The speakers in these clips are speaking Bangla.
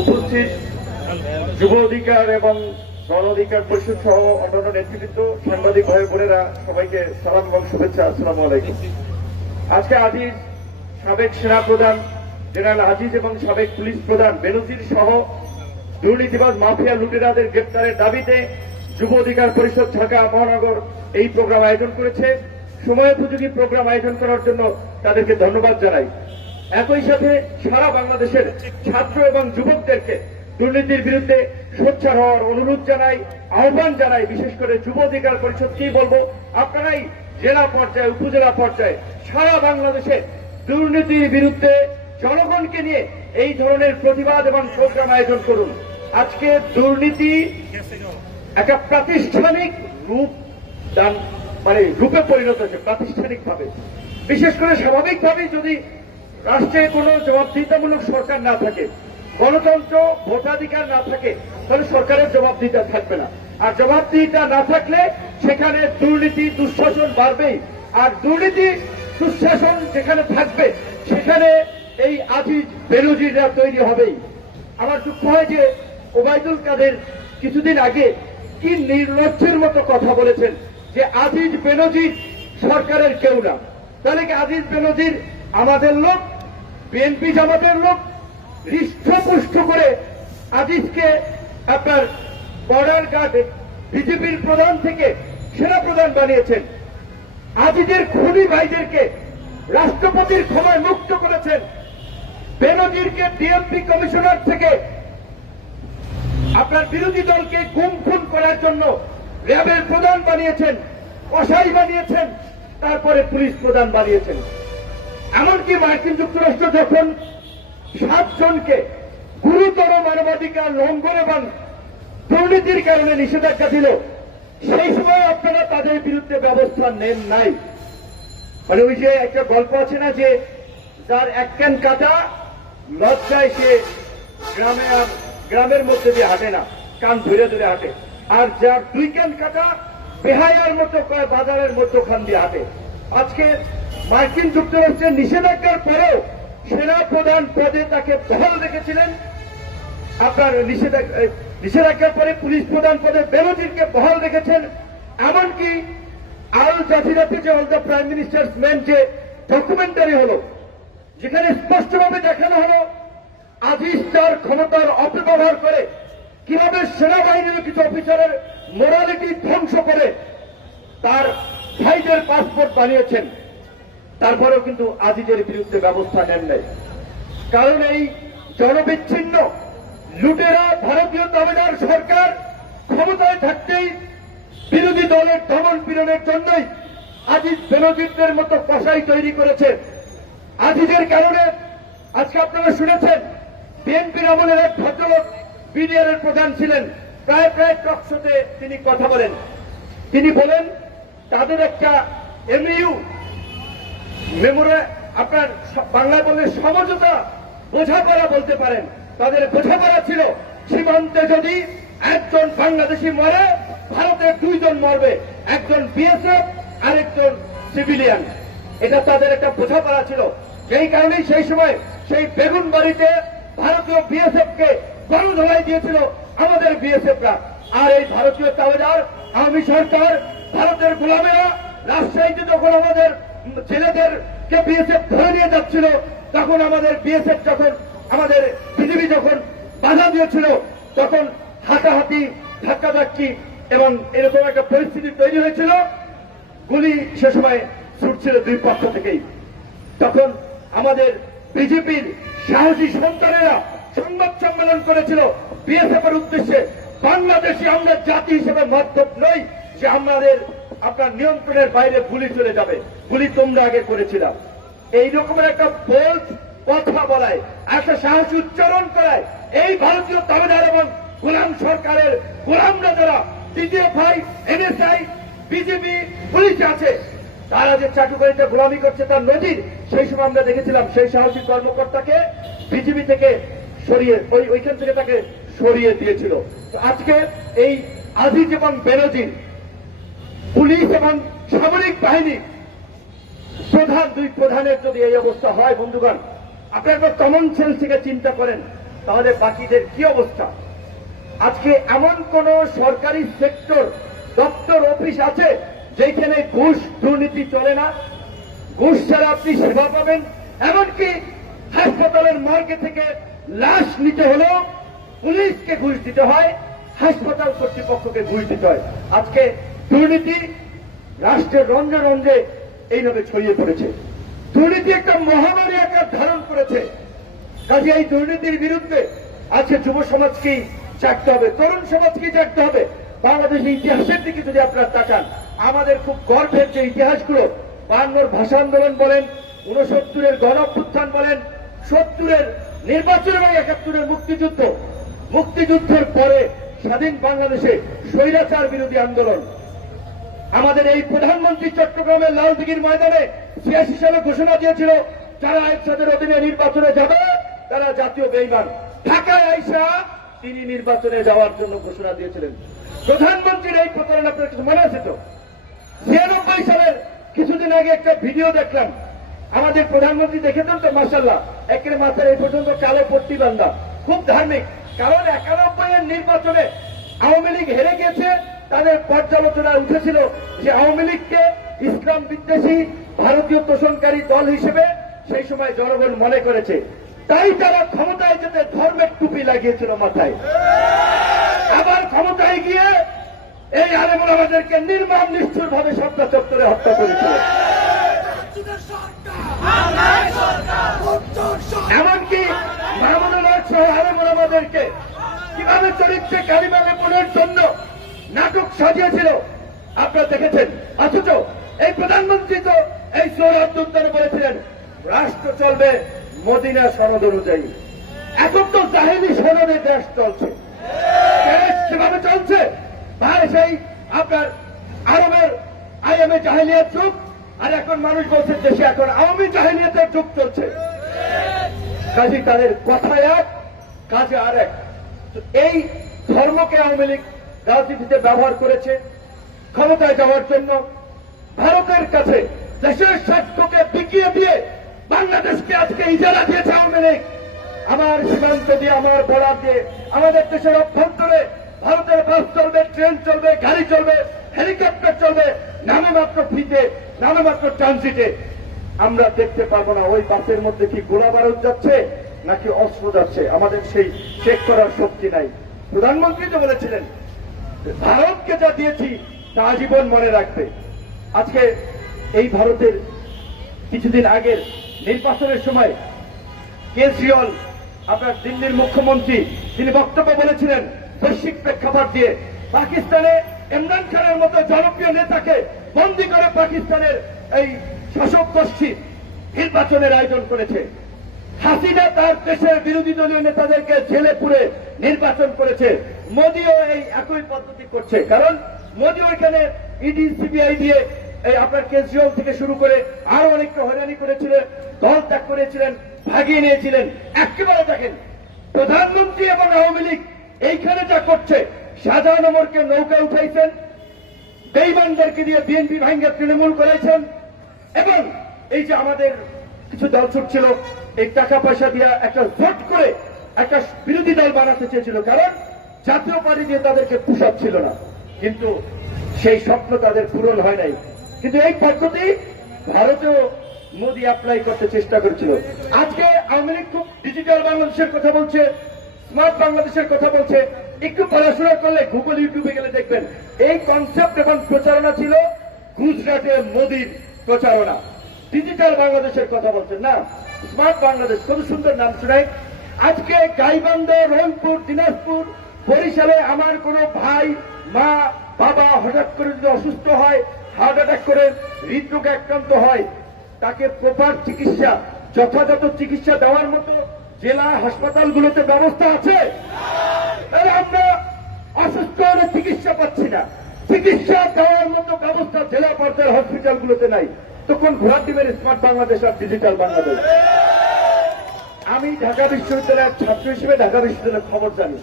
উপস্থিত যুব অধিকার এবং অধিকার পরিষদ সহ অন্যান্য নেতৃবৃন্দ, সাংবাদিক ভাই বোনেরা, সবাইকে সালাম এবং শুভেচ্ছা, আসসালামু আলাইকুম। আজকে আজিজ, সাবেক সেনা প্রধান জেনারেল আজিজ এবং সাবেক পুলিশ প্রধান বেনজির সহ দুর্নীতিবাজ মাফিয়া লুটেরাদের গ্রেপ্তারের দাবিতে যুব অধিকার পরিষদ ঢাকা মহানগর এই প্রোগ্রাম আয়োজন করেছে। সময়োপযোগী প্রোগ্রাম আয়োজন করার জন্য তাদেরকে ধন্যবাদ জানাই। একই সাথে সারা বাংলাদেশের ছাত্র এবং যুবকদেরকে দুর্নীতির বিরুদ্ধে সোচ্চার হওয়ার অনুরোধ জানাই, আহ্বান জানাই, বিশেষ করে যুব অধিকার পরিষদ কি বলব? আপনারাই জেলা পর্যায়ে, উপজেলা পর্যায়ে সারা বাংলাদেশে দুর্নীতির বিরুদ্ধে জনগণকে নিয়ে এই ধরনের প্রতিবাদ এবং প্রোগ্রাম আয়োজন করুন। আজকে দুর্নীতি একটা প্রাতিষ্ঠানিক রূপ দান মানে রূপে পরিণত হয়েছে প্রাতিষ্ঠানিক ভাবে বিশেষ করে স্বাভাবিকভাবে যদি রাষ্ট্রে কোনো জবাবদিহিতামূলক সরকার না থাকে, গণতন্ত্র, ভোটাধিকার না থাকে, তাহলে সরকারের জবাবদিহিতা থাকবে না। আর জবাবদিহিতা না থাকলে সেখানে দুর্নীতি, দুঃশাসন বাড়বেই। আর দুর্নীতি, দুঃশাসন যেখানে থাকবে, সেখানে এই আজিজ বেরোজিরা তৈরি হবেই। আমার দুঃখ হয় যে ওবায়দুল কাদের কিছুদিন আগে কি নির্লজ্জের মতো কথা বলেছেন যে আজিজ বেনজির সরকারের কেউ না। তাহলে কি আজিজ বেনজির আমাদের লোক, বিএনপি জামাতের লোক, হৃষ্টপুষ্ট করে আজিজকে আপনার বর্ডার গার্ড বিজেপির প্রধান থেকে সেনা প্রধান বানিয়েছেন। আজিজের খুনি ভাইদেরকে রাষ্ট্রপতির ক্ষমায় মুক্ত করেছেন। বেনজিরকে ডিএমপি কমিশনার থেকে আপনার বিরোধী দলকে গুম খুন করার জন্য র্যাবের প্রধান বানিয়েছেন, কসাই বানিয়েছেন, তারপরে পুলিশ প্রধান বানিয়েছেন। এমনকি মার্কিন যুক্তরাষ্ট্র যখন সাতজনকে গুরুতর মানবাধিকার লঙ্ঘন এবং দুর্নীতির কারণে নিষেধাজ্ঞা দিল, সেই সময় আপনারা তাদের বিরুদ্ধে ব্যবস্থা নেন নাই। মানে ওই যে একটা গল্প আছে না যে, যার এক ক্যান কাটা লজ্জায় সে গ্রামে আর গ্রামের মধ্যে দিয়ে হাঁটে না, কান ধরে ধরে হাঁটে। আর যার দুই ক্যান কাটা, বেহায়ার মতো কয় বাজারের মধ্যখান দিয়ে হাঁটে। আজকে মার্কিন যুক্তরাষ্ট্রের নিষেধাজ্ঞার পরেও সেনা প্রধান পদে তাকে বহাল রেখেছিলেন। আপনার নিষেধাজ্ঞা নিষেধাজ্ঞার পরে পুলিশ প্রধান পদে বেনজিরকে বহাল রেখেছেন। এমনকি আল জাজিরাতে যে all the prime minister's man যে ডকুমেন্টারি হলো, যেখানে স্পষ্টভাবে দেখানো হলো আজিজ তার ক্ষমতার অপব্যবহার করে কীভাবে সেনাবাহিনীর কিছু অফিসারের মোরালিটি ধ্বংস করে তার ভাইদের পাসপোর্ট বানিয়েছেন। তারপরেও কিন্তু আজিজের বিরুদ্ধে ব্যবস্থা নেন নাই। কারণ এই জনবিচ্ছিন্ন, লুটেরা ভারতীয় দাবেদার সরকার ক্ষমতায় থাকতেই বিরোধী দলের দমন পীড়নের জন্যই আজিজ বেনজিরদের মতো কষাই তৈরি করেছে। আজিজের কারণে আজকে আপনারা শুনেছেন বিএনপির আমলের এক ভদ্রলোক বিডিআর এর প্রধান ছিলেন। প্রায় প্রায় টকশোতে তিনি কথা বলেন। তিনি বলেন, তাদের একটা এমইউ মেমোরা, আপনার বাংলায় বললে সমঝোতা বোঝাপড়া বলতে পারেন। তাদের বোঝাপড়া ছিল, সীমান্তে যদি একজন বাংলাদেশি মরে ভারতের দুইজন মরবে, একজন বিএসএফ আরেকজন সিভিলিয়ান। এটা তাদের একটা বোঝাপড়া ছিল। যেই কারণেই সেই সময় সেই বেগুন বাড়িতে ভারতীয় বিএসএফ কে গণধোলাই দিয়েছিল আমাদের বিএসএফরা আর এই ভারতীয় তাবেদার, আওয়ামী সরকার, ভারতের গোলামেরা, রাজশাহীতে যখন আমাদের ছেলেদেরকে বিএসএফ ধরে নিয়ে যাচ্ছিল, তখন আমাদের বিএসএফ যখন, আমাদের বিজেপি যখন বাধা দিয়েছিল, তখন হাতাহাতি, ধাক্কাধাক্কি এবং এরকম একটা পরিস্থিতি তৈরি হয়েছিল। গুলি সে সময় ছুটছিল দুই পক্ষ থেকেই। তখন আমাদের বিজেপির সাহসী সন্তানেরা সংবাদ সম্মেলন করেছিল। বিএসএফ এর উদ্দেশ্যে বাংলাদেশে আমরা জাতি হিসেবে মধ্যপ নই, যে আমাদের আপনার নিয়ন্ত্রণের বাইরে গুলি চলে যাবে। গুলি তোমরা আগে করেছিলাম। এই রকমের একটা বোল্ড কথা বলায়, একটা সাহসী উচ্চারণ করায়। এই ভারতীয় তাবেদার এবং গোলাম সরকারের গোলামরা যারা ডিজিএফআই এনএসআই, বিজেপি, পুলিশ আছে তারা যে চাটুকারিতে গোলামি করছে তার নজির, সেই সময় আমরা দেখেছিলাম সেই সাহসী কর্মকর্তাকে বিজেপি থেকে সরিয়ে, ওই ওইখান থেকে তাকে সরিয়ে দিয়েছিল। আজকে এই আজিজ এবং বেনজির, পুলিশ এবং সামরিক বাহিনী, প্রধান, দুই প্রধানের যদি এই অবস্থা হয়, বন্ধুগণ আপনি একবার কমন সেন্স থেকে চিন্তা করেন, তাহলে বাকিদের কি অবস্থা? আজকে এমন কোন সরকারি সেক্টর দপ্তর অফিস আছে যেখানে ঘুষ দুর্নীতি চলে না, ঘুষ ছাড়া আপনি সেবা পাবেন। এমনকি হাসপাতালের মর্গে থেকে লাশ নিতে হলেও পুলিশকে ঘুষ দিতে হয়, হাসপাতাল কর্তৃপক্ষকে ঘুষ দিতে হয়। আজকে দুর্নীতি রাষ্ট্রের রঞ্জে রঞ্জে এইভাবে ছড়িয়ে পড়েছে। দুর্নীতি একটা মহামারী আকার ধারণ করেছে। কাজে এই দুর্নীতির বিরুদ্ধে আজকে যুব সমাজকেই জাগতে হবে, তরুণ সমাজকেই জাগতে হবে? বাংলাদেশের ইতিহাসের দিকে যদি আপনারা তাকান আমাদের খুব গর্বের যে ইতিহাসগুলো বায়ান্নর ভাষা আন্দোলন বলেন উনসত্তরের গণঅভ্যুত্থান বলেন, সত্তরের নির্বাচন এবং একাত্তরের মুক্তিযুদ্ধ। মুক্তিযুদ্ধের পরে স্বাধীন বাংলাদেশে স্বৈরাচার বিরোধী আন্দোলন। আমাদের এই প্রধানমন্ত্রী চট্টগ্রামের লালদিঘির ময়দানে ছিয়াশি সালে ঘোষণা দিয়েছিল, যারা একসাথের অধীনে নির্বাচনে যাবে, তারা জাতীয় বেইমান। ঢাকায় আইসা তিনি নির্বাচনে যাওয়ার জন্য ঘোষণা দিয়েছিলেন। প্রধানমন্ত্রীর এই প্রতারণা আপনার মনে আছে তো? ছিয়ানব্বই সালের কিছুদিন আগে একটা ভিডিও দেখলাম। আমাদের প্রধানমন্ত্রী দেখেছেন তো মাসাল্লাহ একের মাথার এই পর্যন্ত কালো পট্টি বান্ধা। খুব ধার্মিক। কারণ একানব্বই এর নির্বাচনে আওয়ামী লীগ হেরে গেছে, তাদের পর্যালোচনা উঠেছিল যে আওয়ামী লীগকে ইসলাম বিদ্বেষী ভারতীয় তোষণকারী দল হিসেবে সেই সময় জনগণ মনে করেছে। তাই তারা ক্ষমতায় যেতে ধর্মের টুপি লাগিয়েছিল মাথায়। আবার ক্ষমতায় গিয়ে এই আলেমুল আমাদেরকে নির্মম নিষ্ঠুর ভাবে সত্তা চত্বরে হত্যা করেছিল। এমনকি মাহমুদুল হক সহ আমাদেরকে কীভাবে চরিত্রে কালিমা লেপনের জন্য নাটক সাজিয়েছিল, আপনারা দেখেছেন। অথচ এই প্রধানমন্ত্রী তো এই সৌরভ উদ্যানে বলেছিলেন রাষ্ট্র চলবে মদিনা সনদ অনুযায়ী। এখন তো জাহেলি সনদে দেশ চলছে। দেশ কীভাবে চলছে? ভাই সেই আপনার আরবের আইএমএ জাহেলিয়ার যুগ, আর এখন মানুষ বলছে দেশে এখন আওয়ামী জাহেলিয়াতের যুগ চলছে। কাজে তাদের কথা এক, কাজে আর এক। এই ধর্মকে আওয়ামী লীগ রাজনীতিতে ব্যবহার করেছে ক্ষমতায় যাওয়ার জন্য। ভারতের কাছে দেশের স্বার্থকে বিকিয়ে দিয়ে বাংলাদেশকে আজকে ইজারা দিয়েছে আওয়ামী লীগ। আমার সীমান্ত দিয়ে, আমার বর্ডার দিয়ে, আমাদের দেশের অভ্যন্তরে ভারতের বাস চলবে, ট্রেন চলবে, গাড়ি চলবে, হেলিকপ্টার চলবে নামে মাত্র ফিতে নামে মাত্র ট্রানজিটে আমরা দেখতে পাবো না ওই বাসের মধ্যে কি গোলা বারুদ যাচ্ছে নাকি অস্ত্র যাচ্ছে। আমাদের সেই চেক করার শক্তি নাই। প্রধানমন্ত্রী তো বলেছিলেন, ভারতকে যা দিয়েছি, তা জীবন মনে রাখবে। আজকে এই ভারতের কিছুদিন আগের নির্বাচনের সময় কেজরিওয়াল, আপনার দিল্লির মুখ্যমন্ত্রী, তিনি বক্তব্য বলেছিলেন বৈশ্বিক প্রেক্ষাপট দিয়ে পাকিস্তানে ইমরান খানের মতো জনপ্রিয় নেতাকে বন্দি করে পাকিস্তানের এই শাসক গোষ্ঠী নির্বাচনের আয়োজন করেছে। হাসিনা তার দেশের বিরোধী দলীয় নেতাদেরকে জেলে পুরে নির্বাচন করেছে। মোদিও এই একই পদ্ধতি করছে। কারণ মোদি ওইখানে ইডি, সিবিআই দিয়ে এই আপনার কেজরিওয়াল থেকে শুরু করে আরও অনেকটা হয়রানি করেছিলেন, দল ত্যাগ করেছিলেন, ভাগিয়ে নিয়েছিলেন। একেবারে দেখেন, প্রধানমন্ত্রী এবং আওয়ামী লীগ এইখানে যা করছে, শাহজাহান ওমরকে নৌকা উঠাইছেন, বেইমানদেরকে দিয়ে বিএনপি ভাঙ্গে তৃণমূল করেছেন, এবং এই যে আমাদের কিছু দল ছুটছিল, এই টাকা পয়সা দিয়ে একটা ভোট করে একটা বিরোধী দল বানাতে চেয়েছিল। কারণ জাতীয় পার্টি দিয়ে তাদেরকে পোষাক ছিল না। কিন্তু সেই স্বপ্ন তাদের পূরণ হয় নাই। কিন্তু এই পদ্ধতি ভারতেও মোদী অ্যাপ্লাই করতে চেষ্টা করেছিল। আজকে আওয়ামী লীগ খুব ডিজিটাল বাংলাদেশের কথা বলছে। স্মার্ট বাংলাদেশের কথা বলছে। একটু পড়াশোনা করলে গুগল ইউটিউবে গেলে দেখবেন, এই কনসেপ্ট এবং প্রচারণা ছিল গুজরাটে মোদীর প্রচারণা। ডিজিটাল বাংলাদেশের কথা বলছেন না? স্মার্ট বাংলাদেশ, কত সুন্দর নাম শোনায় আজকে গাইবান্ধা, রংপুর, দিনাজপুর, বরিশালে আমার কোনো ভাই, মা, বাবা হঠাৎ করে যদি অসুস্থ হয় হার্ট অ্যাটাক করে হৃদরোগে আক্রান্ত হয়, তাকে প্রপার চিকিৎসা, যথাযথ চিকিৎসা দেওয়ার মতো জেলা হাসপাতালগুলোতে ব্যবস্থা আছে। আমরা অসুস্থ হলে চিকিৎসা পাচ্ছি না। চিকিৎসা দেওয়ার মতো ব্যবস্থা জেলা পর্যায়ের হসপিটালগুলোতে নাই। তখন ঘোরার দিবেন স্মার্ট বাংলাদেশ আর ডিজিটাল বাংলাদেশ। আমি ঢাকা বিশ্ববিদ্যালয়ের ছাত্র হিসেবে ঢাকা বিশ্ববিদ্যালয়ের খবর জানি।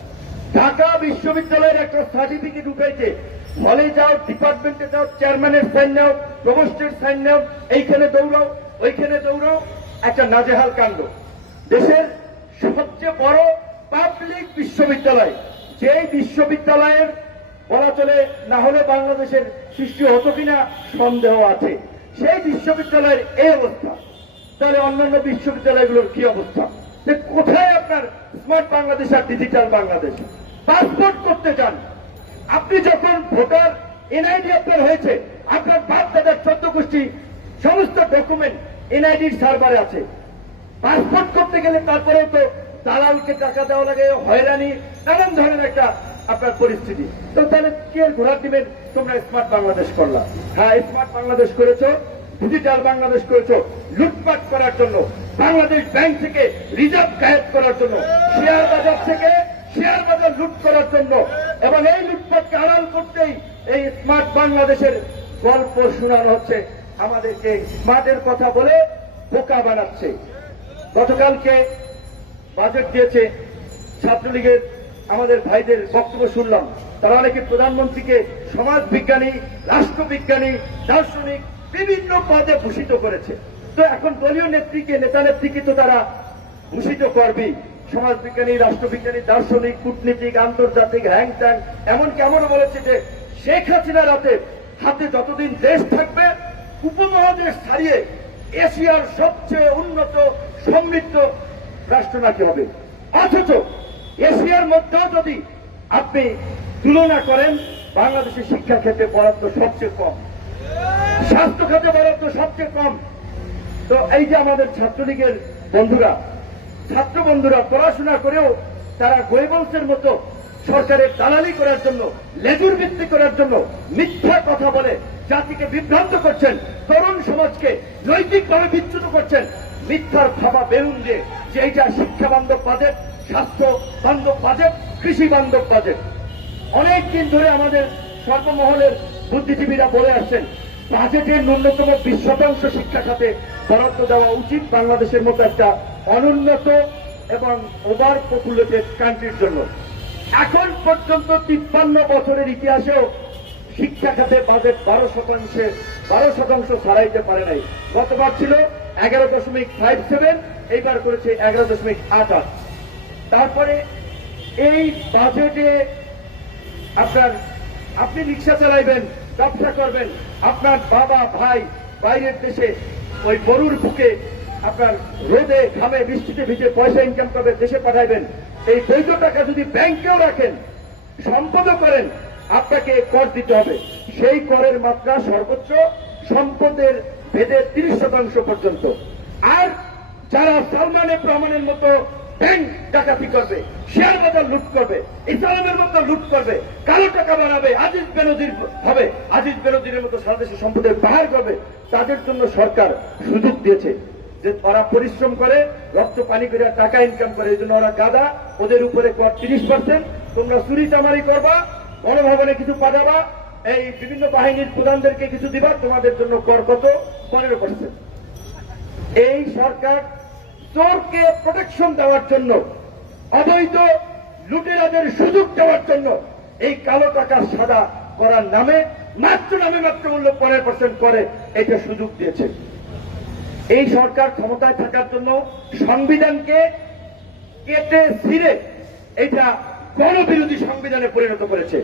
ঢাকা বিশ্ববিদ্যালয়ের একটা সার্টিফিকেট উঠেছে হলে যাও ডিপার্টমেন্টে যাও চেয়ারম্যানের সাইন নাও প্রভোস্টের সাইন নাও, এইখানে দৌড়াও, ওইখানে দৌড়াও। একটা নাজেহাল কাণ্ড। দেশের সবচেয়ে বড় পাবলিক বিশ্ববিদ্যালয়, যেই বিশ্ববিদ্যালয়ের বলা চলে না হলে বাংলাদেশের সৃষ্টি হতো কিনা সন্দেহ আছে। সেই বিশ্ববিদ্যালয়ের এই অবস্থা। তাহলে অন্যান্য বিশ্ববিদ্যালয়গুলোর কি অবস্থা? যে কোথায় আপনার স্মার্ট বাংলাদেশ আর ডিজিটাল বাংলাদেশ? পাসপোর্ট করতে চান আপনি যখন ভোটার এনআইডি আপনার হয়েছে, আপনার বাপ দাদার চোদ্দ গোষ্ঠী সমস্ত ডকুমেন্ট এনআইডির সার্ভারে আছে। পাসপোর্ট করতে গেলে তারপরে তো দালালকে টাকা দেওয়া লাগে, হয়রানি, নানান ধরনের একটা আপনার পরিস্থিতি। তো তাহলে কে ঘোরার দিবেন? তোমরা স্মার্ট বাংলাদেশ করলা। হ্যাঁ স্মার্ট বাংলাদেশ করেছ ডিজিটাল বাংলাদেশ করেছ, লুটপাট করার জন্য, বাংলাদেশ ব্যাংক থেকে রিজার্ভ গায়েব করার জন্য, শেয়ার বাজার থেকে শেয়ার বাজার লুট করার জন্য। এবং এই লুটপাটকে আড়াল করতেই এই স্মার্ট বাংলাদেশের গল্প শোনানো হচ্ছে, আমাদেরকে স্মার্টের কথা বলে বোকা বানাচ্ছে। গতকালকে বাজেট দিয়েছে ছাত্রলীগের আমাদের ভাইদের বক্তব্য শুনলাম। তারা অনেকে প্রধানমন্ত্রীকে সমাজ বিজ্ঞানী রাষ্ট্রবিজ্ঞানী দার্শনিক বিভিন্ন পদে ভূষিত করেছে। তো এখন দলীয় নেত্রীকে, নেতা নেত্রীকে তো তারা ভূষিত করবেই। সমাজ বিজ্ঞানী রাষ্ট্রবিজ্ঞানী দার্শনিক, কূটনীতিক, আন্তর্জাতিক, হ্যাং ট্যাং এমন কেমনও বলেছে যে শেখ হাসিনা রাতে হাতে যতদিন দেশ থাকবে, উপমহাদেশ ছাড়িয়ে এশিয়ার সবচেয়ে উন্নত সমৃদ্ধ রাষ্ট্র নাকি হবে? অথচ এশিয়ার মধ্যেও যদি আপনি তুলনা করেন, বাংলাদেশের শিক্ষা ক্ষেত্রে বরাদ্দ সবচেয়ে কম, স্বাস্থ্য খাতে বরাদ্দ সবচেয়ে কম। তো এই যে আমাদের ছাত্রলীগের বন্ধুরা, ছাত্র বন্ধুরা পড়াশোনা করেও তারা গোয়েবলসের মতো সরকারের দালালি করার জন্য, লেজুর ভিত্তি করার জন্য মিথ্যা কথা বলে জাতিকে বিভ্রান্ত করছেন, তরুণ সমাজকে নৈতিকভাবে বিচ্যুত করছেন। মিথ্যার ভাবা বেরুন দিয়ে যে এইটা শিক্ষা বান্ধব বাজেট, স্বাস্থ্য বান্ধব বাজেট, কৃষি বান্ধব বাজেট। অনেক দিন ধরে আমাদের সর্বমহলের বুদ্ধিজীবীরা বলে আসছেন, বাজেটের ন্যূনতম বিশ শতাংশ শিক্ষা খাতে বরাদ্দ দেওয়া উচিত বাংলাদেশের মতো একটা অনুন্নত এবং ওভার পপুলেটেড কান্ট্রির জন্য। এখন পর্যন্ত তিপ্পান্ন বছরের ইতিহাসেও শিক্ষা খাতে বাজেট বারো শতাংশে, বারো শতাংশ ছাড়াইতে পারে নাই। গতবার ছিল এগারো দশমিক ফাইভ সেভেন এইবার করেছে এগারো দশমিক আট আট। তারপরে এই বাজেটে আপনার, আপনি রিক্সা চালাইবেন, ব্যবসা করবেন, আপনার বাবা, ভাই বাইরের দেশে ওই গরুর বুকে আপনার রোদে ঘামে বৃষ্টিতে ভিজে পয়সা ইনকাম করবে দেশে পাঠাইবেন। এই বৈধ টাকা যদি ব্যাংকেও রাখেন, সম্পদও করেন আপনাকে কর দিতে হবে। সেই করের মাত্রা সর্বোচ্চ সম্পদের ভেদে তিরিশ শতাংশ পর্যন্ত। আর যারা সালমানের প্রমাণের মতো ব্যাংক ডাকাতি করবে, শেয়ার বাজার লুট করবে, ইসলামের মতো লুট করবে, কালো টাকা বানাবে আজিজ বেনজির হবে, আজিজ বেনজিরের মতো সারা দেশে সম্পদের বাহার করবে, তাদের জন্য সরকার সুযোগ দিয়েছে যে ওরা পরিশ্রম করে, রক্ত পানি করে, টাকা ইনকাম করে, এই জন্য ওরা গাদা, ওদের উপরে কর তিরিশ পার্সেন্ট তোমরা চুরি চামারি করবা গণভবনে কিছু পাঠাবা এই বিভিন্ন বাহিনীর প্রধানদেরকে কিছু দিবা, তোমাদের জন্য কর কত? পনেরো পার্সেন্ট এই সরকার চোরকে প্রোটেকশন দেওয়ার জন্য, অবৈধ লুটেরাদের সুযোগ দেওয়ার জন্য এই কালো টাকা সাদা করার নামে, মাত্র নামে মাত্র মূল্য পনেরো পার্সেন্ট করে, এটা সুযোগ দিয়েছে। এই সরকার ক্ষমতায় থাকার জন্য সংবিধানকে কেটে ছিঁড়ে, এটা গণবিরোধী সংবিধানে পরিণত করেছে।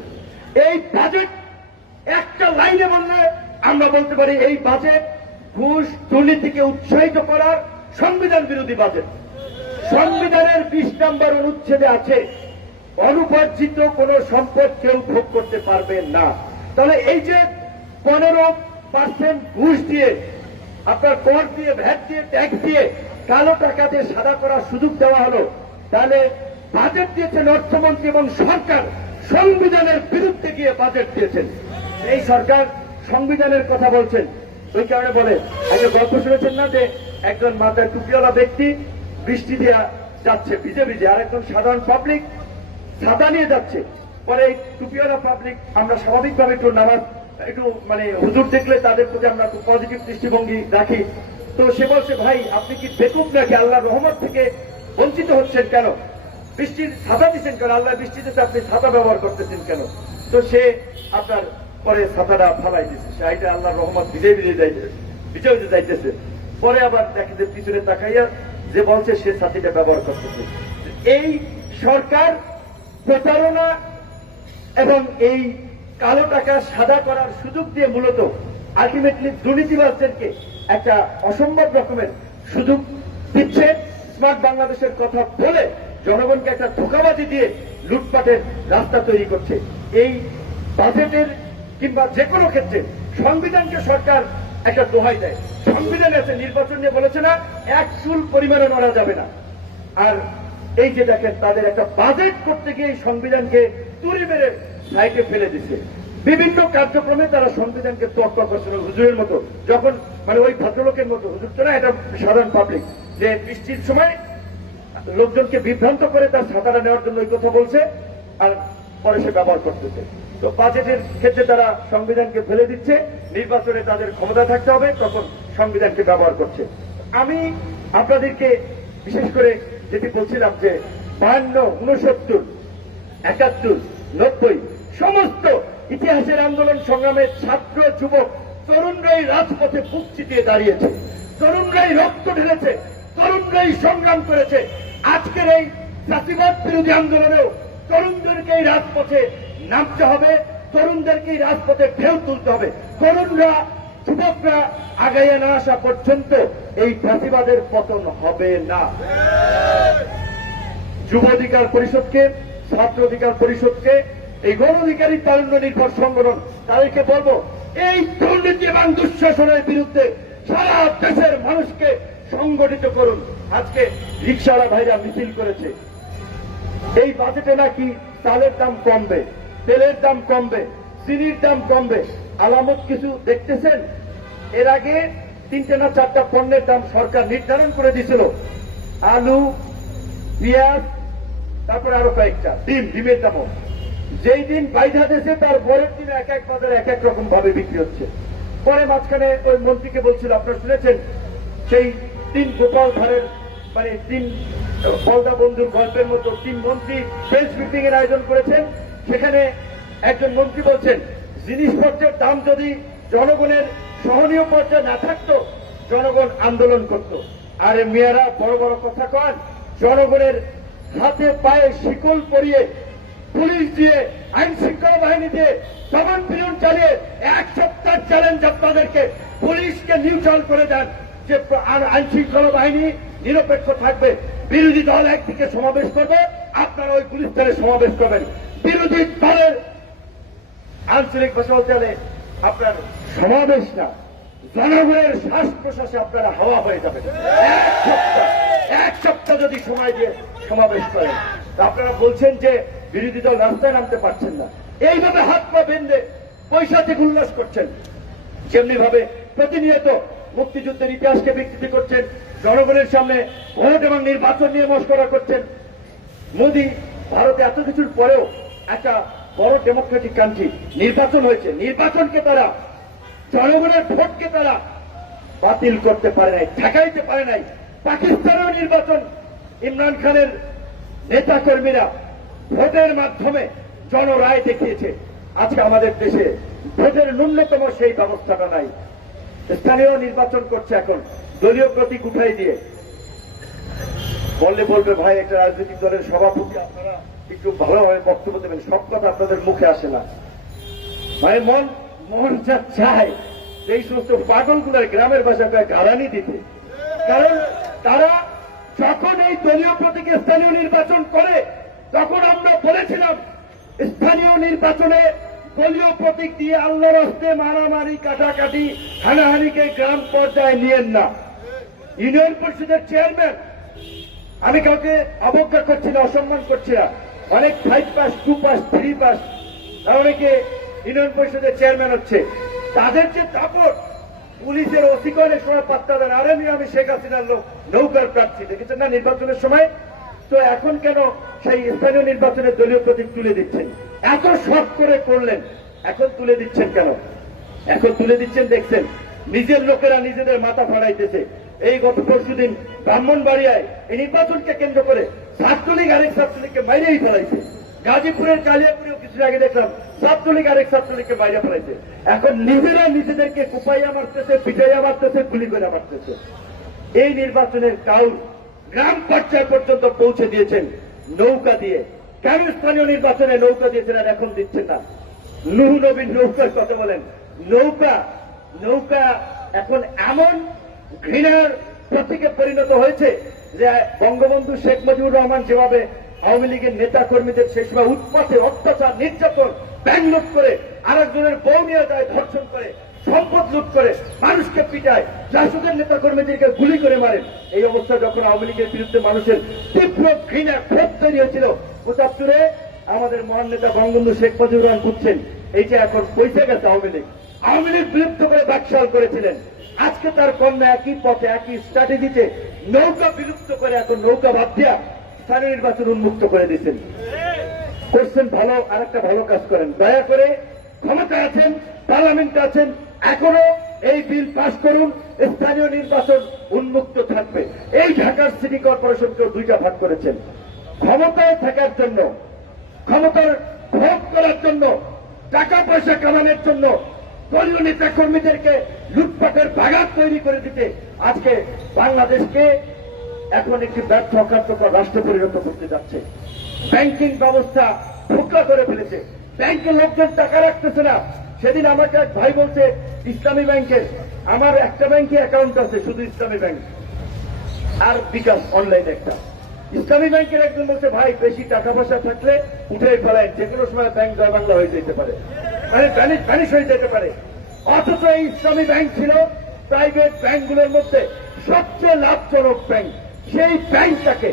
এই বাজেট একটা লাইনে বললে আমরা বলতে পারি এই বাজেট ঘুষ দুর্নীতিকে উৎসাহিত করার সংবিধান বিরোধী বাজেট সংবিধানের বিশ নম্বর অনুচ্ছেদে আছে, অনুপার্জিত কোন সম্পদ কেউ ভোগ করতে পারবে না। তাহলে এই যে পনেরো পার্সেন্ট ঘুষ দিয়ে, আপনার কর দিয়ে, ভ্যাট দিয়ে, ট্যাক্স দিয়ে কালো টাকা দিয়ে সাদা করার সুযোগ দেওয়া হলো, তাহলে বাজেট দিয়েছেন অর্থমন্ত্রী এবং সরকার সংবিধানের বিরুদ্ধে গিয়ে বাজেট দিয়েছেন। এই সরকার সংবিধানের কথা বলছেন। ওই কারণে বলে, আগে গল্প শুনেছেন না যে একজন মাথায় টুপিওয়ালা ব্যক্তি বৃষ্টি দিয়া যাচ্ছে, ভিজে ভিজে, আর একজন সাধারণ পাবলিক ছাতা নিয়ে যাচ্ছে। পরে এই টুপিওয়ালা পাবলিক আমরা স্বাভাবিকভাবে একটু নামাজ, একটু মানে হুজুর দেখলে তাদের প্রতি আমরা একটু পজিটিভ দৃষ্টিভঙ্গি রাখি। তো সে বলছে, ভাই, আপনি কি বেকুব নাকি আল্লাহ রহমত থেকে বঞ্চিত হচ্ছেন কেন? বৃষ্টির ছাতা দিচ্ছেন কেন? আল্লাহ বৃষ্টিতে আপনি ছাতা ব্যবহার করতেছেন কেন? তো সে আপনার পরে ছাতাটা ফালাই দিচ্ছে সাইডে আল্লাহ রহমত ভিজে ভিজে যাইতে ভিজে ভিজে যাইতেছে। পরে আবার দেখে যে পিছনে তাকাইয়া যে বলছে, সে ছাতিটা ব্যবহার করতেছে। এই সরকার প্রতারণা এবং এই কালো টাকা সাদা করার সুযোগ দিয়ে মূলত আলটিমেটলি দুর্নীতিবাজদেরকে একটা অসম্ভব রকমের সুযোগ দিচ্ছে। স্মার্ট বাংলাদেশের কথা বলে জনগণকে একটা ধোকাবাজি দিয়ে লুটপাটের রাস্তা তৈরি করছে। এই বাজেটের কিংবা যে কোনো ক্ষেত্রে সংবিধানকে সরকার একটা দোহাই দেয়। সংবিধানে আছে নির্বাচন নিয়ে বলেছে না, এক চুল পরিমাণে মারা যাবে না। আর এই যে দেখেন, তাদের একটা বাজেট করতে গিয়ে সংবিধানকে তুড়ি মেরে সাইডে ফেলে দিচ্ছে। বিভিন্ন কার্যক্রমে তারা সংবিধানকে তোয়াক্কা করছিল হুজুরের মতো, যখন মানে ওই ভদ্রলোকের মতো হুজুর তো না, এটা সাধারণ পাবলিক যে বৃষ্টির সময় লোকজনকে বিভ্রান্ত করে তার ছাতাটা নেওয়ার জন্য ওই কথা বলছে আর পরে সে ব্যবহার করতেছে। তো বাজেটের ক্ষেত্রে তারা সংবিধানকে ফেলে দিচ্ছে, নির্বাচনে তাদের ক্ষমতা থাকতে হবে, তখন সংবিধানকে ব্যবহার করছে। আমি আপনাদেরকে বিশেষ করে যেটি বলছিলাম যে বাহান্ন, উনসত্তর, একাত্তর, নব্বই, সমস্ত ইতিহাসের আন্দোলন সংগ্রামের ছাত্র, যুবক, তরুণরাই রাজপথে বুক চিতিয়ে দাঁড়িয়েছে। তরুণরাই রক্ত ঢেলেছে, তরুণরাই সংগ্রাম করেছে। আজকের এই জাতিবাদ বিরোধী আন্দোলনেও তরুণদেরকে এই রাজপথে নামতে হবে, তরুণদেরকে এই রাজপথে ঢেউ তুলতে হবে। তরুণরা, যুবকরা আগাইয়ে না আসা পর্যন্ত এই ফাঁসিবাদের পতন হবে না। যুব অধিকার পরিষদকে, ছাত্র অধিকার পরিষদকে, এই গণ অধিকারী তারুণ্য নির্ভর সংগঠন, তাদেরকে বলব, এই দুর্নীতি এবং দুঃশাসনের বিরুদ্ধে সারা দেশের মানুষকে সংগঠিত করুন। আজকে রিক্সাওয়ালা ভাইরা মিছিল করেছে। এই বাজেটে নাকি চালের দাম কমবে, তেলের দাম কমবে, চিনির দাম কমবে। আলামত কিছু দেখতেছেন? এর আগে তিনটে না চারটা পণ্যের দাম সরকার নির্ধারণ করে দিয়েছিল। আলু, পেঁয়াজ, তারপরে আরও কয়েকটা। ডিম, ডিমের দামও। যেই দিন বাইধা দেশে, তার পরের দিন এক এক বাজারে এক এক রকম ভাবে বিক্রি হচ্ছে। পরে মাঝখানে ওই মন্ত্রীকে বলছিল, আপনারা শুনেছেন? সেই তিন গোপাল ভাড়ের মানে তিন বলদা বন্ধুর গল্পের মতো তিন মন্ত্রী প্রেস মিটিং এর আয়োজন করেছেন। সেখানে একজন মন্ত্রী বলছেন, জিনিসপত্রের দাম যদি জনগণের সহনীয় পর্যায়ে না থাকতো, জনগণ আন্দোলন করত। আরে মেয়েরা, বড় বড় কথা কন, জনগণের হাতে পায়ে শিকল পরিয়ে পুলিশ দিয়ে, আইন শৃঙ্খলা বাহিনী দিয়ে দমন পীড়ন চালিয়ে এক সপ্তাহ চ্যালেঞ্জ আপনাদেরকে পুলিশকে নিউট্রাল করে দেন যে আইন শৃঙ্খলা বাহিনী নিরপেক্ষ থাকবে। বিরোধী দল একদিকে সমাবেশ করবে, আপনারা ওই পুলিশ দলের সমাবেশ করবেন। বিরোধী দলের আঞ্চলিক ভাষা বলতে আপনার সমাবেশ না, জনগণের শ্বাস প্রশ্বাসে আপনারা হাওয়া হয়ে যাবেন। এক সপ্তাহ এক সপ্তাহ যদি সময় দিয়ে সমাবেশ করেন আপনারা বলছেন যে বিরোধী দল রাস্তায় নামতে পারছেন না। এইভাবে হাত পা বেঁধে পয়সা থেকে উল্লাস করছেন। যেমনি ভাবে প্রতিনিয়ত মুক্তিযুদ্ধের ইতিহাসকে বিকৃতি করছেন জনগণের সামনে ভোট এবং নির্বাচন নিয়ে মস্করা করছেন। মোদী, ভারতে এত কিছুর পরেও একটা বড় ডেমোক্রেটিক কান্ট্রি নির্বাচন হয়েছে। নির্বাচনকে তারা, জনগণের ভোটকে তারা বাতিল করতে পারে নাই, ঠেকাইতে পারে নাই। পাকিস্তানেও নির্বাচন। ইমরান খানের নেতা কর্মীরা ভোটের মাধ্যমে জনরায় দেখিয়েছে। আজকে আমাদের দেশে ভোটের ন্যূনতম সেই ব্যবস্থাটা নাই। স্থানীয় নির্বাচন করছে এখন। দলীয় প্রতীক উঠাই দিয়ে বললে বলবে, ভাই, একটা রাজনৈতিক দলের সভাপতি, আপনারা একটু ভালোভাবে বক্তব্য দেবেন। সব কথা আপনাদের মুখে আসে না। ভাই, মন মন যা চায় এই সমস্ত পাগলগুলোর গ্রামের ভাষাকে গালানি দিতে। কারণ তারা যখন এই দলীয় প্রতীকে স্থানীয় নির্বাচন করে, তখন আমরা বলেছিলাম, স্থানীয় নির্বাচনে দলীয় প্রতীক দিয়ে আল্লাহর হস্তে মারামারি, কাটাকাটি, হানাহানিকে গ্রাম পর্যায়ে নিয়েন না। ইউনিয়ন পরিষদের চেয়ারম্যান, আমি কাউকে অবজ্ঞা করছি না, অসম্মান করছি না। অনেক five pass two pass three pass অনেকে ইউনিয়ন পরিষদের চেয়ারম্যান হচ্ছে। তাদের যে দাপট, পুলিশের অসিকনের সময় পাত্তা দেন। আরে নিয়ে আমি শেখ হাসিনার লোক, নৌকার প্রার্থী। দেখেছেন না নির্বাচনের সময়? তো এখন কেন সেই স্থানীয় নির্বাচনের দলীয় প্রতীক তুলে দিচ্ছেন? এত শখ করে করলেন, এখন তুলে দিচ্ছেন কেন? এখন তুলে দিচ্ছেন, দেখছেন, নিজের লোকেরা নিজেদের মাথা ফাড়াইতেছে। এই গত পরশু দিন ব্রাহ্মণবাড়িয়ায় এই নির্বাচনকে কেন্দ্র করে ছাত্রলীগ আরেক ছাত্রলীগকে মাইরেই ফেলাইছে। গাজীপুরের কালিয়াপুরেও কিছু আগে দেখলাম ছাত্রলীগ আরেক ছাত্রলীগকে বাইরে ফেলাইছে। এখন নিজেরা নিজেদেরকে কুপাইয়া মারতেছে পিটাইয়া মারতেছে, গুলি করে মারতেছে। এই নির্বাচনের কাউর গ্রাম পর্যায় পর্যন্ত পৌঁছে দিয়েছেন নৌকা দিয়ে। কেন স্থানীয় নির্বাচনে নৌকা দিয়েছেন আর এখন দিচ্ছেন না? নুহ নবীন নৌকার কথা বলেন। নৌকা নৌকা এখন এমন ঘৃণার প্রতীকে পরিণত হয়েছে যে বঙ্গবন্ধু শেখ মুজিবুর রহমান যেভাবে আওয়ামী লীগের নেতা কর্মীদের সেই সময় উৎপাতে অত্যাচার, নির্যাতন ব্যাং লুট করে আরেকজনের বউ নিয়ে যায়, ধর্ষণ করে, সম্পদ লুট করে, মানুষকে পিটায় জাসদের নেতা কর্মীদেরকে গুলি করে মারেন এই অবস্থা যখন আওয়ামী লীগের বিরুদ্ধে মানুষের তীব্র ঘৃণা ক্ষোভ তৈরি হয়েছিল। পঁচাত্তরে আমাদের মহান নেতা বঙ্গবন্ধু শেখ মুজিবুর রহমান বুঝছেন এইটা এখন পয়সা গেছে আওয়ামী লীগ। আওয়ামী লীগ বিলুপ্ত করে বাকশাল করেছিলেন। আজকে তার কন্যা একই পথে, একই স্ট্র্যাটেজিতে নৌকা বিলুপ্ত করে এখন নৌকা দিয়া স্থানীয় নির্বাচন উন্মুক্ত করে দিচ্ছেন করছেন ভালো আর একটা ভালো কাজ করেন। দয়া করে ক্ষমতা আছেন, পার্লামেন্টে আছেন, এখনও এই বিল পাশ করুন, স্থানীয় নির্বাচন উন্মুক্ত থাকবে। এই ঢাকার সিটি কর্পোরেশনকে দুইটা ভাগ করেছেন। ক্ষমতায় থাকার জন্য, ক্ষমতার ভোগ করার জন্য, টাকা পয়সা কামানোর জন্য দলীয় নেতা কর্মীদেরকে লুটপাটের বাগান তৈরি করে দিতে আজকে বাংলাদেশকে এখন একটি ব্যর্থ, অকার্যকর রাষ্ট্র পরিণত করতে যাচ্ছে। ব্যাংকিং ব্যবস্থা ফুকলা করে ফেলেছে। ব্যাংকে লোকজন টাকা রাখতেছে না। সেদিন আমাকে এক ভাই বলছে, ইসলামী ব্যাংকের, আমার একটা ব্যাংকে অ্যাকাউন্ট আছে, শুধু ইসলামী ব্যাংক আর বিকাশ অনলাইন একটা। ইসলামী ব্যাংকের একজন বলছে, ভাই, বেশি টাকা পয়সা থাকলে উঠে ফেলায় যে কোনো সময় ব্যাংক জয় বাংলা হয়ে যেতে পারে। মানে ভ্যানিশ হয়ে যেতে পারে। অথচ এই ইসলামী ব্যাংক ছিল প্রাইভেট ব্যাংকগুলোর মধ্যে সবচেয়ে লাভজনক ব্যাংক সেই ব্যাংকটাকে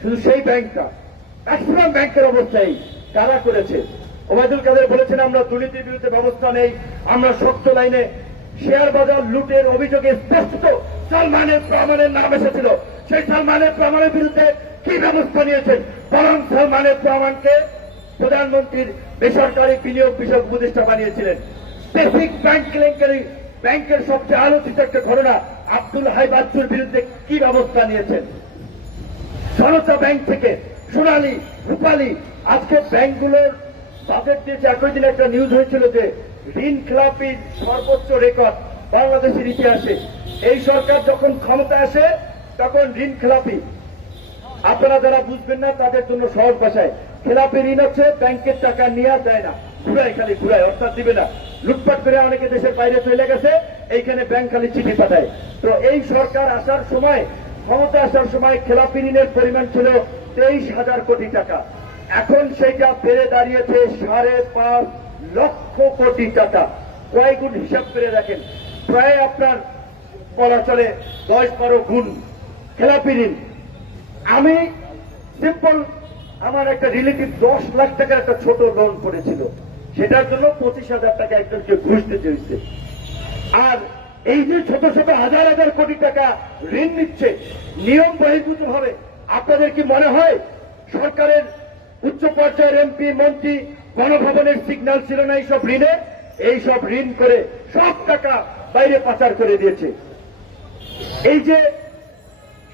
শুধু সেই ব্যাংকটা ম্যাক্সিমাম ব্যাংকের অবস্থায় কারা করেছে? ওবায়দুল কাদের বলেছেন, আমরা দুর্নীতির বিরুদ্ধে ব্যবস্থা নেই, আমরা শক্ত লাইনে শেয়ার বাজার লুটের অভিযোগে স্পষ্ট সালমানের প্রমাণের নাম এসেছিল। সেই সালমানের প্রমাণের বিরুদ্ধে কি ব্যবস্থা নিয়েছেন? বরং সালমানের প্রমাণকে প্রধানমন্ত্রীর বেসরকারি বিনিয়োগ বিষয়ক উপদেষ্টা বানিয়েছিলেন। বেসিক ব্যাংক কেলেঙ্কারি, ব্যাংকের সবচেয়ে আলোচিত একটা ঘটনা, আব্দুল হাই বাচ্চুর বিরুদ্ধে কি ব্যবস্থা নিয়েছেন? জনতা ব্যাংক থেকে সোনালী, রূপালী, আজকে ব্যাংকগুলোর বাজেট দিয়েছে একই দিন একটা নিউজ হয়েছিল যে ঋণ খেলাপির সর্বোচ্চ রেকর্ড বাংলাদেশের ইতিহাসে। এই সরকার যখন ক্ষমতা আসে, তখন ঋণ খেলাপি। আপনারা যারা বুঝবেন না, তাদের জন্য সহজ ভাষায় খেলাপি ঋণ আছে, ব্যাংকের টাকা আর দেয় না। ঘুরায় খালি ঘুরায়, অর্থাৎ দিবে না। লুটপাট করে অনেকে দেশের বাইরে চলে গেছে, এইখানে ব্যাংক খালি চিঠি পাঠায়। তো এই সরকার আসার সময়, ক্ষমতা আসার সময় খেলাপি ঋণের পরিমাণ ছিল তেইশ হাজার কোটি টাকা। এখন সেটা বেড়ে দাঁড়িয়েছে সাড়ে পাঁচ লক্ষ কোটি টাকা। কয় গুণ হিসাব করে রাখেন প্রায় আপনার বলা চলে দশ বারো গুণ খেলাপি ঋণ। আমি সিম্পল আমার একটা রিলেটিভ দশ লাখ টাকার একটা ছোট লোন করেছিল। সেটার জন্য পঁচিশ হাজার টাকা একজনকে ঘুষ দিতে হয়েছে। আর এই যে ছোট ছোট হাজার হাজার কোটি টাকা ঋণ নিচ্ছে, নিয়ম বহির্ভূত ভাবে, আপনাদের কি মনে হয় সরকারের উচ্চ পর্যায়ের এমপি মন্ত্রী, গণভবনের সিগন্যাল ছিল না এইসব ঋণে? এইসব ঋণ করে সব টাকা বাইরে পাচার করে দিয়েছে। এই যে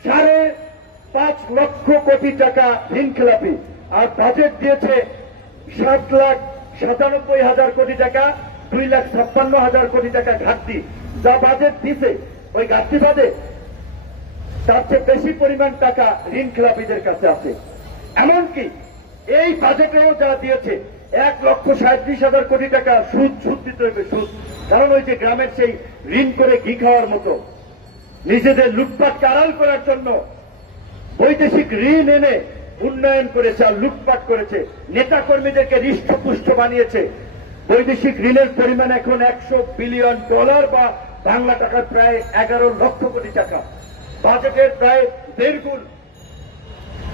সাড়ে পাঁচ লক্ষ কোটি টাকা ঋণ খেলাপি আর বাজেট দিয়েছে সাত লাখ সাতানব্বই হাজার কোটি টাকা, দুই লাখ ছাপ্পান্ন হাজার কোটি টাকা ঘাটতি। যা বাজেট দিছে ওই ঘাটতি বাদে তার চেয়ে বেশি পরিমাণ টাকা ঋণ খেলাপিদের কাছে আছে। এমনকি এই বাজেটেও যা দিয়েছে, এক লক্ষ সাঁত্রিশ হাজার কোটি টাকা সুদ সুদ দিতে হবে, সুদ। কারণ ওই যে গ্রামের সেই ঋণ করে ঘি খাওয়ার মতো। নিজেদের লুটপাট আড়াল করার জন্য বৈদেশিক ঋণ এনে উন্নয়ন করেছে আর লুটপাট করেছে। নেতা কর্মীদেরকে হৃষ্টপুষ্ট বানিয়েছে। বৈদেশিক ঋণের পরিমাণ এখন একশো বিলিয়ন ডলার বা বাংলা টাকার প্রায় এগারো লক্ষ কোটি টাকা। বাজেটের প্রায় দেড় গুণ।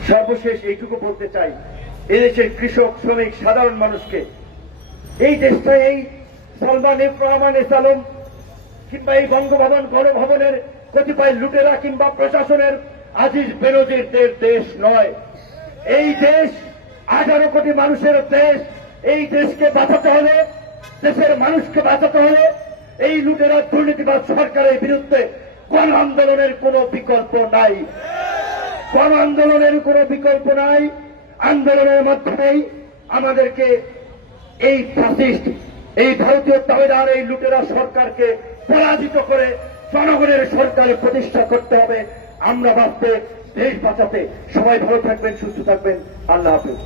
সর্বশেষ এইটুকু বলতে চাই, এদেশের কৃষক, শ্রমিক, সাধারণ মানুষকে। এই দেশটায় এই সলমান এফ রহমান, এস আলম, কিংবা এই বঙ্গভবন, গণভবনের কতিপয় লুটেরা কিংবা প্রশাসনের আজিজ বেনজিরদের দেশ নয়। এই দেশ আঠারো কোটি মানুষের দেশ। এই দেশকে বাঁচাতে হলে, দেশের মানুষকে বাঁচাতে হলে এই লুটেরা দুর্নীতিবাদ সরকারের বিরুদ্ধে গণ আন্দোলনের কোনো বিকল্প নাই। গণ আন্দোলনের কোনো বিকল্প নাই। আন্দোলনের মাধ্যমেই আমাদেরকে এই ফ্যাসিস্ট এই ভারতীয় দাবিদার, এই লুটেরা সরকারকে পরাজিত করে জনগণের সরকারে প্রতিষ্ঠা করতে হবে। আমরা বাঁচতে দেশ বাঁচাতে সবাই ভালো থাকবেন সুস্থ থাকবেন। আল্লাহ হাফেজ।